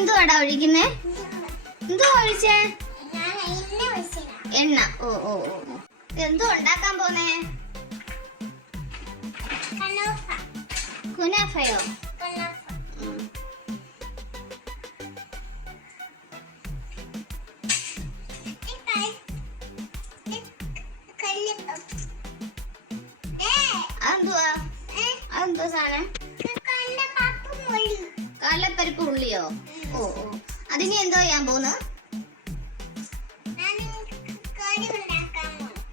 എന്തുവാടാ ഒഴിക്കുന്നേ? എന്തുവാ ഒഴിച്ചേ? എണ്ണ. ഓ ഓ ഓ. എന്തോ ഉണ്ടാക്കാൻ പോന്നേ? കുനാഫയോ. അതെന്തുവാ? അതെന്തോ സാധനം? കടലപ്പരിപ്പ് ഉള്ളിയോ? ഓ ഓ. അതിനി എന്തോ ചെയ്യാൻ പോകുന്നു?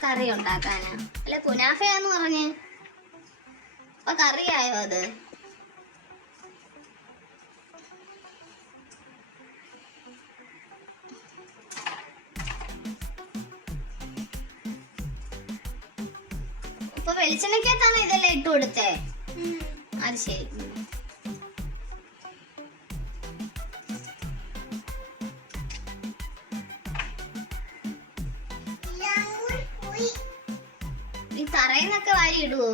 കറി ഉണ്ടാക്കാനാ അല്ല കുനാഫയാന്ന് പറഞ്ഞ്. അപ്പൊ കറിയായോ അത്? ഇപ്പൊ വെളിച്ചെണ്ണക്കകത്താണ് ഇതെല്ലാം ഇട്ട് കൊടുത്തേ? അത് ശരി. തറയിന്നൊക്കെ വാരി ഇടുവോ?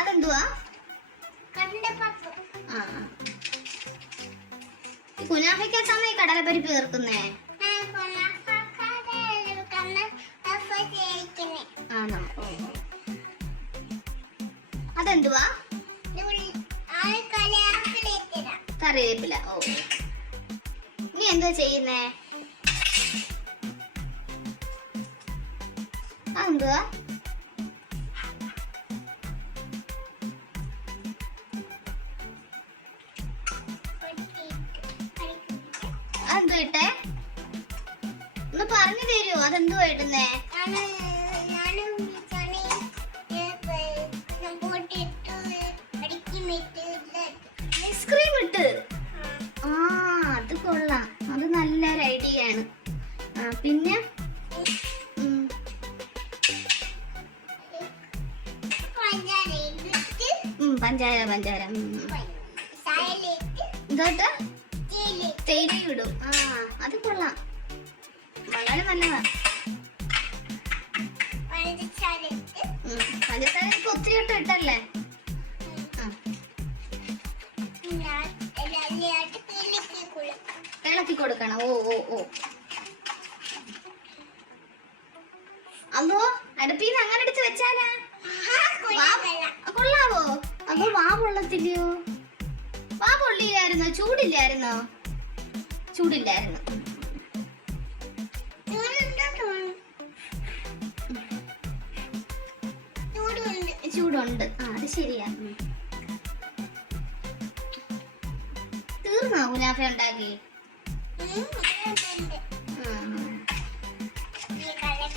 അതെന്തുവാ? കുനാഫയ്ക്കകത്താണ് ഈ കടലപ്പരിപ്പ് ചേർക്കുന്നേ. അതെന്തുവാ? കറിവേപ്പില. ഓ. നീ എന്താ ചെയ്യുന്നേ? അതെന്തുവാ? അതെന്തോ ഒന്ന് പറഞ്ഞു തരുമോ അതെന്തുവാ ഇടുന്നേ? പഞ്ചാര പഞ്ചാര. എന്തോട്ട് തേയില ഇടും. ആ അത് കൊള്ളാം. വളരെ നല്ലതാ. പഞ്ചസാര ഇപ്പൊ ഒത്തിരി ഒട്ടും ഇട്ടല്ലേ? ഇളക്കി കൊടുക്കണം. ഓ ഓ ഓ. അമ്മോ അടുപ്പിന്ന് അങ്ങനെ എടുത്ത് വെച്ചാലാ? കൊള്ളാവോ? അപ്പൊ വാ പൊള്ളത്തില്ലയോ വാ പൊള്ളിയില്ലായിരുന്നോ? ചൂടില്ലായിരുന്നോ? ചൂടില്ലായിരുന്നു? ചൂടുണ്ട് ആ അത് ശരിയാ. തീർന്നോ ഗുലാഫ ഉണ്ടാക്കി.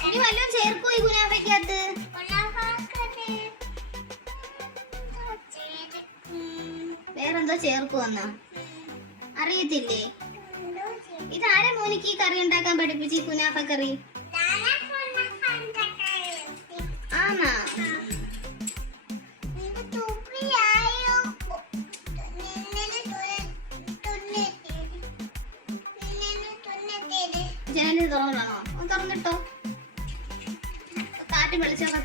ഇനി വല്ലതും ചേർക്കോ ഈ കുനാഫയ്ക്കകത്ത് വേറെന്തോ ചേർക്കുവന്നോ? അറിയത്തില്ലേ? ഇതാരെ മോനിക്ക് ഈ കറി ഉണ്ടാക്കാൻ പഠിപ്പിച്ചു കുനാഫ കറി? ആണോ?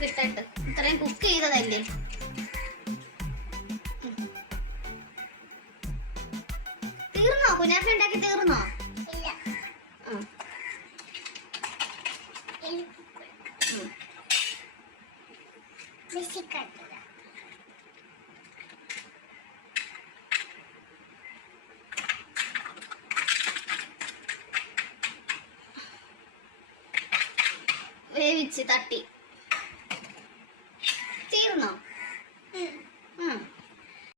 കിട്ടട്ട് ഇത്രയും കുക്ക് ചെയ്തതല്ലേ? കുനാഫ ഉണ്ടാക്കി തീർന്നോ? ഇല്ല. വേവിച്ച് തട്ടി. തീർന്നോ?